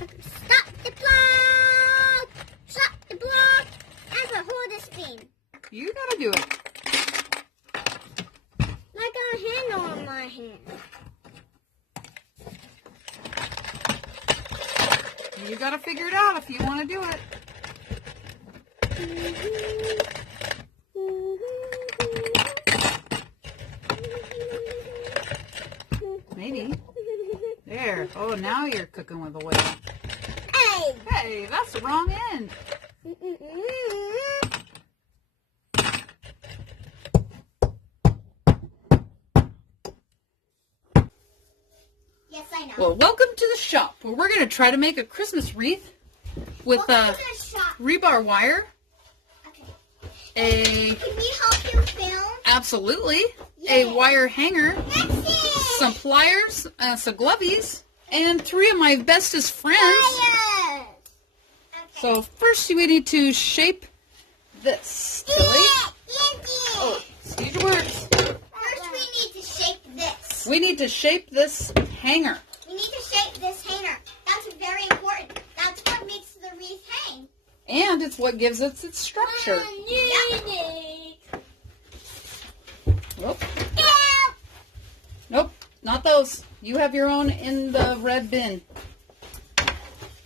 Stop the block! Stop the block! And hold the spin. You gotta do it. I got a handle on my hand. You gotta figure it out if you want to do it. Maybe. There. Oh, now you're cooking with a whale. Hey! Hey, that's the wrong end. Yes, I know. Well, welcome to the shop where we're going to try to make a Christmas wreath with Welcome to the shop. rebar wire. Okay. Can we help you film? Absolutely. Yeah. A wire hanger, That's it. some pliers, some glovies, and 3 of my bestest friends. Fire. Okay. So first we need to shape this. Do Silly. it. Oh, excuse your words. First, we need to shape this. We need to shape this hanger. We need to shape this hanger. That's very important. That's what makes the wreath hang. And it's what gives it its structure. Nope. Nope, not those. You have your own in the red bin.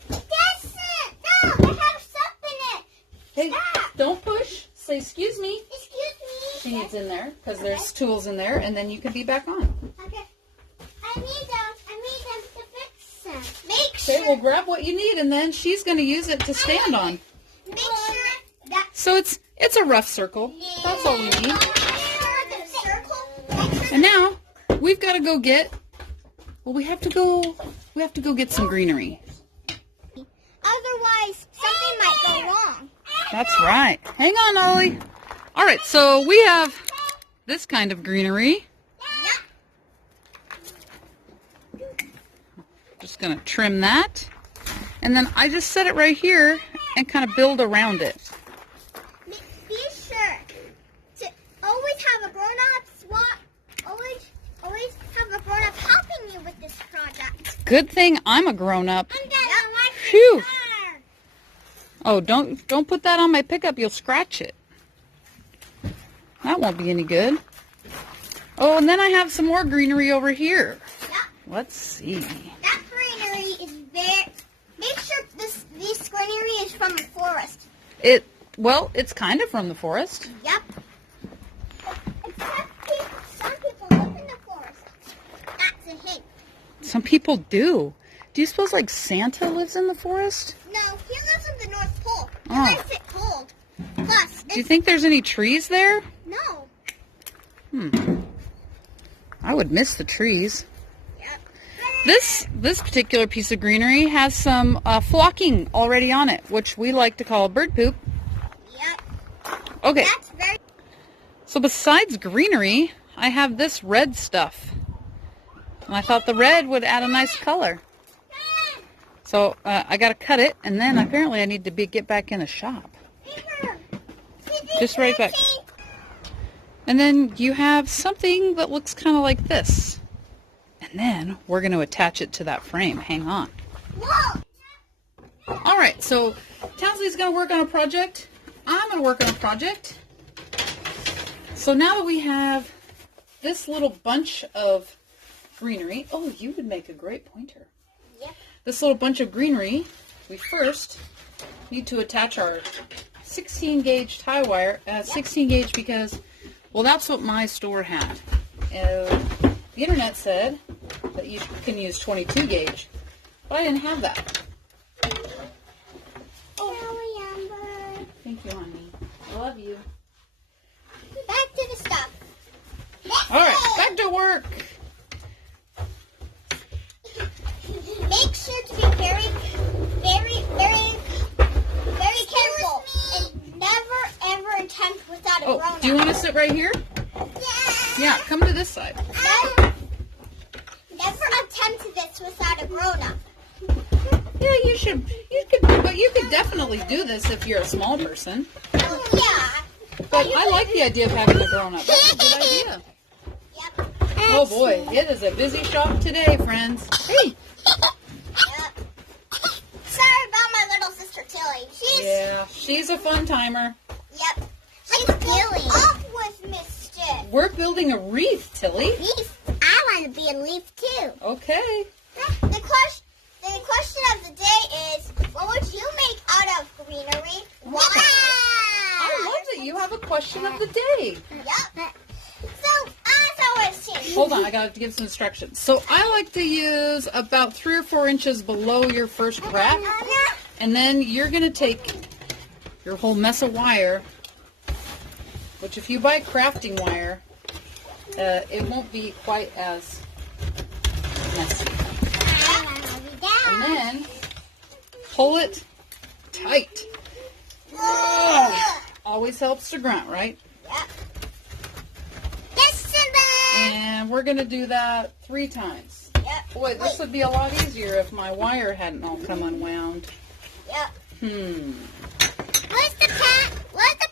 That's it. No, it has stuff in it. Hey, Stop. don't push. Say excuse me. Excuse me. She needs in there because there's tools in there, and then you can be back on. Okay. I need them to fix them. Make Okay, sure. well grab what you need, and then she's going to use it to stand on. Make sure that. So it's a rough circle. That's all we need. Make sure the circle. Make sure And now we've got to go get. Well, we have to go get some greenery. Otherwise, something might go wrong. That's right. Hang on, Ollie. All right, so we have this kind of greenery. Just going to trim that. And then I just set it right here and kind of build around it. Be sure to always have a grown-up always have a grown-up helping you with this project. Good thing I'm a grown-up. I'm gonna like Phew. car. Oh, don't put that on my pickup. You'll scratch it. That won't be any good. Oh, and then I have some more greenery over here. Yep. Let's see. That greenery is very. Make sure this greenery is from the forest. Well, it's kind of from the forest. Yep. Except some people live in the forest. That's a hint. Some people do. Do you suppose like Santa lives in the forest? No, he lives in the North Pole. He Oh. likes it cold. Plus, Do you think there's any trees there? no. I would miss the trees. Yep. This particular piece of greenery has some flocking already on it, which we like to call bird poop. Yep. Okay, That's very. so besides greenery, I have this red stuff. And I thought the red would add a nice color. So I got to cut it, and then apparently I need to get back in the shop. Just right back. And then you have something that looks kind of like this. And then we're going to attach it to that frame. Hang on. Whoa! All right, so Townsley's going to work on a project. I'm going to work on a project. So now that we have this little bunch of greenery. Oh, you would make a great pointer. Yep. This little bunch of greenery, we first need to attach our 16 gauge tie wire. 16 gauge because, well, that's what my store had. The internet said that you can use 22 gauge, but I didn't have that. Oh, Amber. Thank you, honey. I love you. Back to the stuff. All right, back to work. Make sure to be very, very, very, very careful and never ever attempt without a grown-up. Do you want to sit right here? Yeah, come to this side. Never attempt this without a grown-up. Yeah, you should. But you could definitely do this if you're a small person. Yeah. But I like the idea of having a grown-up. That's a good idea. Yep. Oh boy, it is a busy shop today, friends. Hey, Yep. She's a fun timer. Yep. She's building up with mischief. We're building a wreath, Tilly. Wreath. I want to be a leaf too. Okay. The question of the day is, what would you make out of greenery? Wow! I love that you have a question of the day. Yep. So, I always change. Hold on, I got to give some instructions. So I like to use about 3 or 4 inches below your first crack. And then you're going to take your whole mess of wire, which if you buy crafting wire, it won't be quite as messy. And then pull it tight. Always helps to grunt, right? Yep. Yes, Simba! And we're going to do that 3 times. Yep. Boy, this would be a lot easier if my wire hadn't all come unwound. Yep. Where's the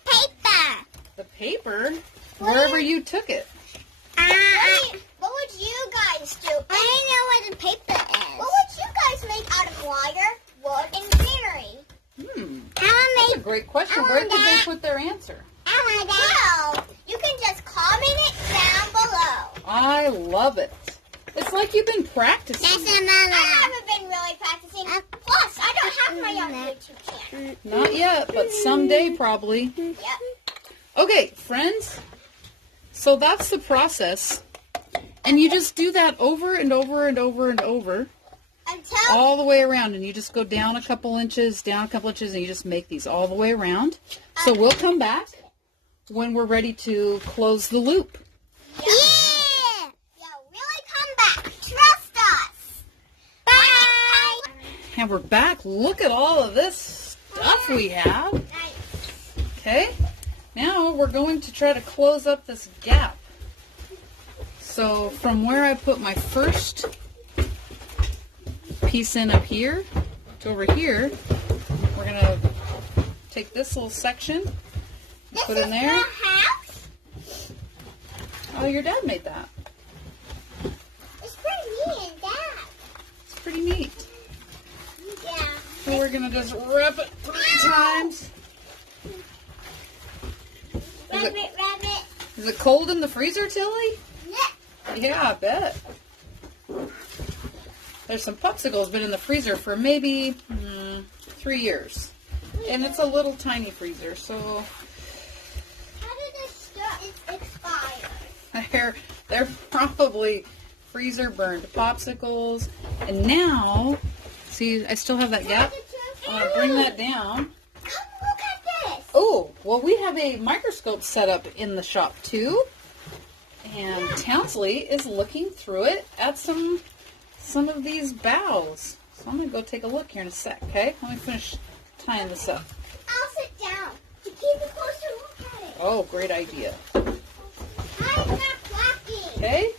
paper? The paper? Wherever you took it. What would you guys do? I know where the paper is. What would you guys make out of wire, wood, and greenery? That's a great question. Where could they put their answer? Well, you can just comment it down below. I love it. It's like you've been practicing. I haven't been really practicing. Plus, I don't have my own YouTube channel. Not yet, but someday probably. Yep. Okay, friends. So that's the process. And you just do that over and over and over and over. Until All the way around. And you just go down a couple inches, and you just make these all the way around. So we'll come back when we're ready to close the loop. Yeah! Yeah, really come back. Trust us. Bye! And we're back. Look at all of this stuff we have. Nice. Okay. Now we're going to try to close up this gap. So from where I put my first piece in up here to over here, we're going to take this little section, put in there. This is your house? Oh, your dad made that. It's pretty neat, Dad. It's pretty neat. Yeah. So we're going to just wrap it 3 times. Rabbit. Is it cold in the freezer, Tilly? Yeah. Yeah, I bet. There's some popsicles been in the freezer for maybe 3 years. And it's a little tiny freezer, so How did this expire? they're probably freezer burned popsicles. And now, see, I still have that gap. I'm going to bring that down. Come look at this. Oh, well, we have a microscope set up in the shop too. And Townsley is looking through it at some of these boughs. So I'm going to go take a look here in a sec, okay? Let me finish tying this up. I'll sit down to keep a closer look at it. Oh, great idea. I'm not clapping. Okay?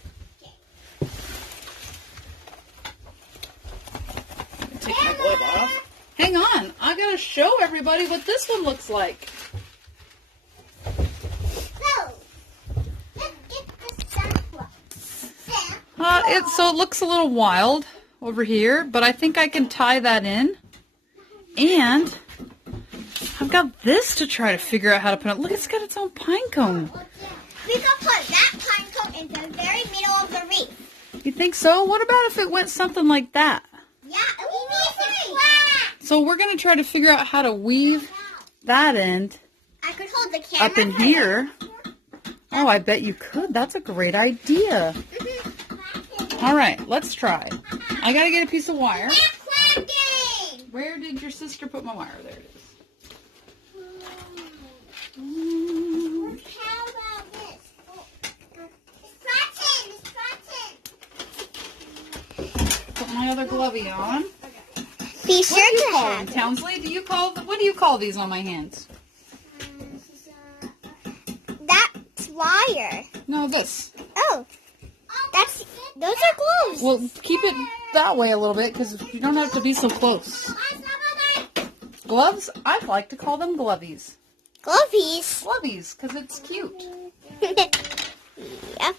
Take my glove off. Hang on. I got to show everybody what this one looks like. So, let's get this done. So it looks a little wild over here, but I think I can tie that in. And I've got this to try to figure out how to put it. Look, it's got its own pine cone. We can put that pine cone in the very middle of the wreath. You think so? What about if it went something like that? Yeah, we need it flat. So we're going to try to figure out how to weave that end I could hold the camera up in here. Oh, I bet you could. That's a great idea. All right, let's try. I got to get a piece of wire. Where did your sister put my wire? There it is. How about this? It's Put my other glovey on. Be What do you sure to call them, have Townsley? What do you call these on my hands? that's wire. No, this. Oh, those are gloves. Well, keep it that way a little bit because you don't have to be so close. Gloves? I'd like to call them glovies. Glovies. Glovies, because it's cute. Yep.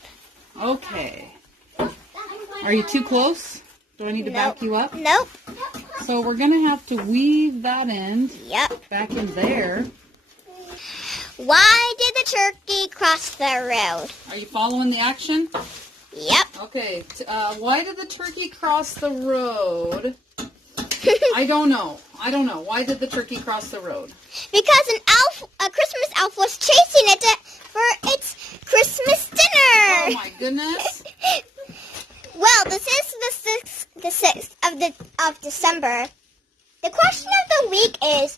Okay. Are you too close? Do I need to back you up? Nope. So we're going to have to weave that end Yep. back in there. Why did the turkey cross the road? Are you following the action? Yep. Okay. Why did the turkey cross the road? I don't know. Why did the turkey cross the road? Because a Christmas elf was chasing it for its Christmas dinner. Oh my goodness. Well, this is the 6th of December. The question of the week is,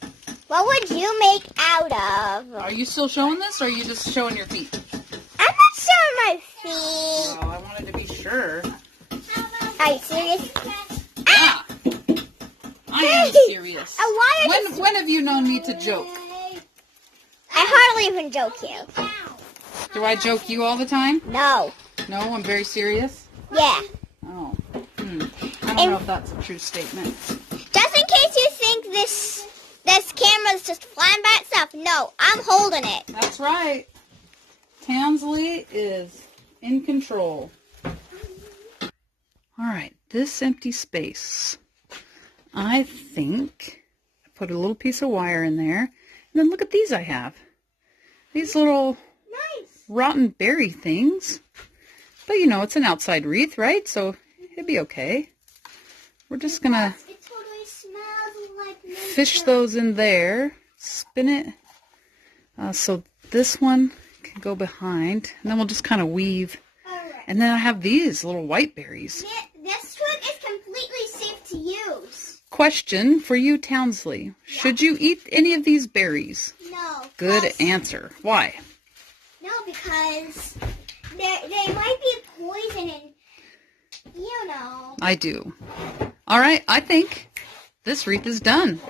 what would you make out of? Are you still showing this, or are you just showing your feet? I'm not showing my feet. Oh, I wanted to be sure. Are you serious? Yeah. I am serious. When have you known me to joke? I hardly even joke you. Do I joke you all the time? No. No, I'm very serious. Yeah. Oh. I don't know if that's a true statement. Just in case you think this camera's just flying by itself, no, I'm holding it. That's right. Tansley is in control. All right, this empty space. I think I put a little piece of wire in there. And then look at these I have. These little rotten berry things. But you know, it's an outside wreath, right? So it'd be okay. We're just going to It totally smells like nature. fish those in there. Spin it. So this one can go behind. And then we'll just kind of weave. All right. And then I have these little white berries. This twig is completely safe to use. Question for you, Townsley. Should you eat any of these berries? No. Good answer. Why? No, because they might be poison and, you know. I do. All right, I think this wreath is done.